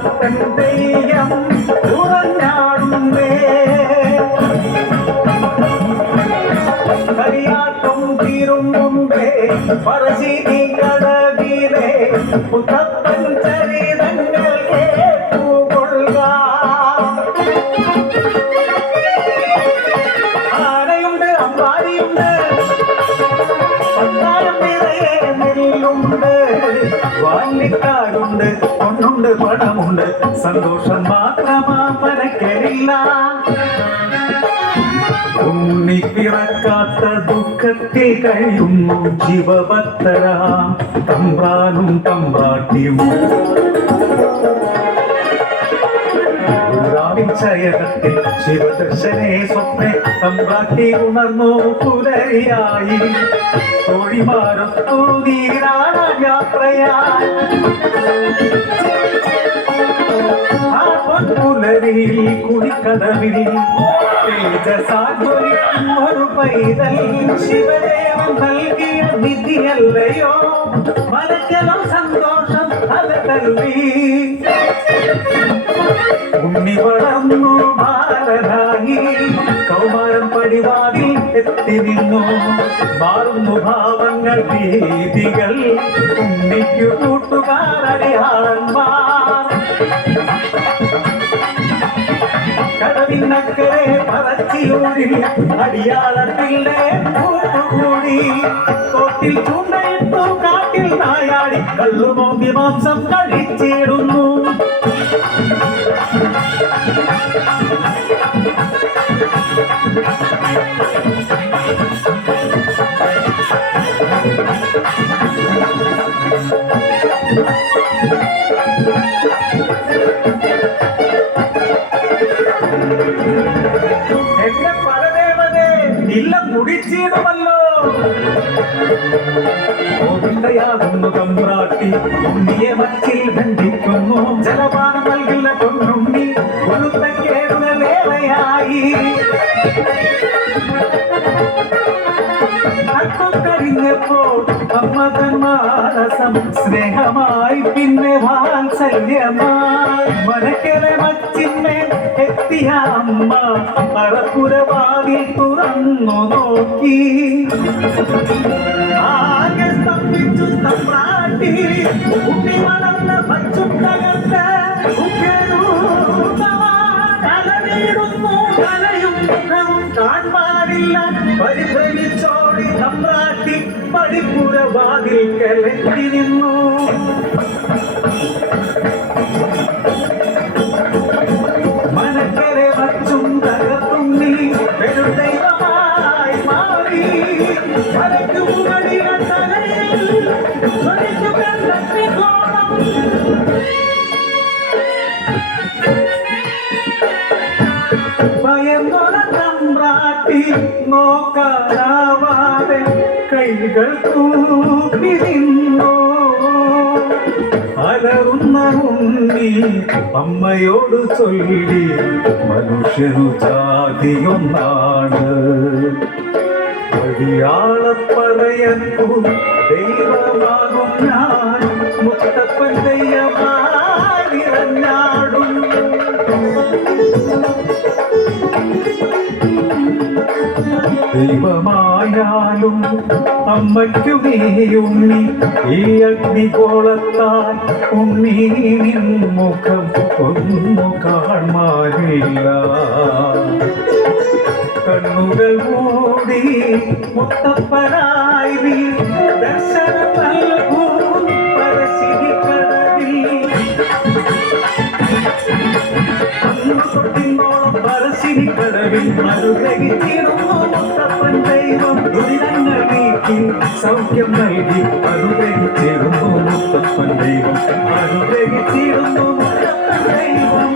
മുത്തപ്പൻ തെയ്യം ഉറഞ്ഞാടുന്നേ കരിയാട്ടം തീരും മുമ്പേ പറശ്ശിനി കടവിലെ മുത്തപ്പൻ ചരിതങ്ങൾ കേട്ടുകൊള്ളുക. ആനയുണ്ട്, അമ്പാരിയുണ്ട്, പത്തായം നിറയെ നെല്ലുണ്ട്, വാല്യക്കാരുണ്ട്, പൊന്നുണ്ട്, പണമുണ്ട്, സന്തോഷം മാത്രമാ പരക്കലില്ല. ഉണ്ണി പിറക്കാത്ത ദുഃഖത്തിൽ കഴിയുന്നു ശിവഭക്തരാം തമ്പ്രാനും തമ്പ്രാട്ടിയും. ചയനത്തിൽ ശിവദർശനെ സ്വപ്നെ തമ്പ്രാട്ടി ഉണർന്നു പുലരിയായി. തോഴിമാരൊത്തു നീരാണ യാത്രയായി. ആ പൊൻപുലരിൽ കുടിക്കടവിൽ തേജസാഗ്വലിക്കും ഒരു പൈതൽ ശിവദേവൻ നൽകിയ നിധിയല്ലയോ. മനക്കലം സന്തോഷം അലതല്ലി. ഉണ്ണി വളർന്നു ബാലനായി കൗമാരം പടിവാതിൽ എത്തി നിന്നു. മാറുന്നു ഭാവങ്ങൾ രീതികൾ ഉണ്ണിക്കു കൂട്ടുകാരടിയാളന്മാർ. കടവിനക്കരെ പറച്ചിയൂരിൽ അടിയാളത്തിലെ കൂട്ടുകൂടി. തോട്ടിൽ ചൂണ്ടയിട്ടു കാട്ടിൽ നായാടി കള്ളുമോന്തി മാംസം കഴിച്ചിടുന്നു. എന്റെ പരദേവതേ ഇല്ല മുടിച്ചിടുമല്ലോ. ഗോവിന്ദയാകുന്നു തമ്പ്രാട്ടി ഉണ്ണിയെ മച്ചിൽ ബന്ധിക്കുന്നു. ജലപാനം നൽകില്ല പൊന്നുണ്ണി കൊളുത്തക്കേടുകളേറെയായി. കഴിഞ്ഞപ്പോൾ അമ്മതന്മാരസം സ്നേഹമായി പിന്നെ വാത്സല്യമായി. മനക്കലെ മച്ചിന്മേൽ എത്തിയ അമ്മ അറപ്പുരവാതിൽ തുറന്നു നോക്കി. ആകെ സ്തംഭിച്ചു തമ്പ്രാട്ടി. ഉണ്ണി വളർന്ന പച്ചും തകർന്ന് കലനീടുന്നു. കലയും മുഖവും കാണാനില്ല. പരിഭ്രമിച്ചോടി തമ്പ്രാട്ടി പടിപ്പുരവാതിൽ കലക്കി നിന്നു. മനക്കരെ വച്ചും തകർത്തുണ്ണി പെരുദൈവമായി മാറി. മലക്കു മുകളില തലയിൽ ജ്വലിച്ചു കണ്ടത്തിക്കോണം. ഭയന്നൊര തമ്പ്രാട്ടി നോക്കാനാവാതെ കൈകൾ കൂപ്പി നിന്നു. അലറുന്ന ഉണ്ണി അമ്മയോട് ചൊല്ലി മനുഷ്യനു ജാതിയൊന്നാണ്. അടിയാളപ്പറയപ്പൂ ദൈവമാകും ഞാൻ മുത്തപ്പൻ ദൈവമായി ഇറങ്ങാടും. ദൈവമായാലും അമ്മയ്ക്കു നീ ഉണ്ണി. ഈ അഗ്നികോളത്താൽ ഉണ്ണി നിൻ മുഖം ഒന്നു കാണാനില്ല. കണ്ണുകൾ മൂടി മുത്തപ്പനായി നീ ദർശനം നൽകൂ പറശ്ശിനി കടവിൽ. പറശ്ശിനി കടവിൽ അനുഗ്രഹിച്ചിരുന്നു മുത്തപ്പൻ ദൈവം. ദുരിതങ്ങൾ നീക്കി സൗഖ്യം നൽകി അനുഗ്രഹിച്ചിരുന്നു മുത്തപ്പൻ ദൈവം. അനുഗ്രഹിച്ചിരുന്നു മുത്തപ്പൻ ദൈവം.